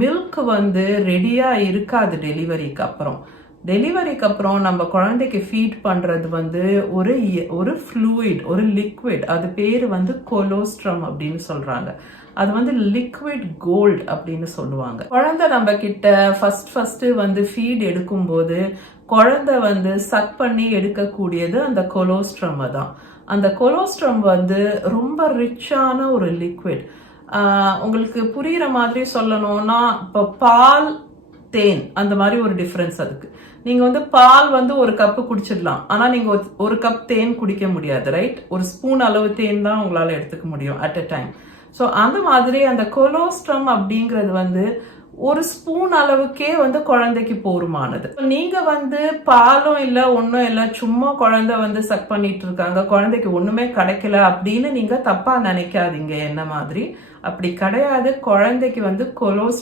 Milk வந்து ரெடியா இருக்காது டெலிவரிக்கு அப்புறம். டெலிவரிக்கு அப்புறம் நம்ம குழந்தைக்கு ஃபீட் பண்றது வந்து ஒரு ஃப்ளூயிட், ஒரு லிக்விட். அது பேரு வந்து கொலோஸ்ட்ரம் அப்படின்னு சொல்றாங்க. அது வந்து லிக்விட் கோல்ட் அப்படின்னு சொல்லுவாங்க. குழந்தை நம்ம கிட்ட ஃபர்ஸ்ட் வந்து ஃபீட் எடுக்கும்போது குழந்தை வந்து சக் பண்ணி எடுக்கக்கூடியது அந்த கொலோஸ்ட்ரம் தான். அந்த கொலோஸ்ட்ரம் வந்து ரொம்ப ரிச்சான ஒரு லிக்விட். உங்களுக்கு புரியுற மாதிரி சொல்லணும்னா, இப்போ பால், தேன் அந்த மாதிரி ஒரு டிஃபரன்ஸ் அதுக்கு. நீங்க வந்து பால் வந்து ஒரு கப்பு குடிச்சிடலாம், ஆனா நீங்க ஒரு கப் தேன் குடிக்க முடியாது, ரைட்? ஒரு ஸ்பூன் அளவு தேன் தான் உங்களால எடுத்துக்க முடியும் அட் அ டைம். ஸோ அந்த மாதிரி அந்த கொலோஸ்ட்ரம் அப்படிங்கிறது வந்து ஒரு ஸ்பூன் அளவுக்கே வந்து குழந்தைக்கு போருமானது. நீங்க வந்து பாலும் இல்லை ஒன்றும் இல்லை, சும்மா குழந்தை வந்து சக் பண்ணிட்டு இருக்காங்க, குழந்தைக்கு ஒண்ணுமே கிடைக்கல அப்படின்னு நீங்க தப்பா நினைக்காதீங்க. என்ன மாதிரி அப்படி கிடையாது. குழந்தைக்கு வந்து கொலோஸ்ட்ரம்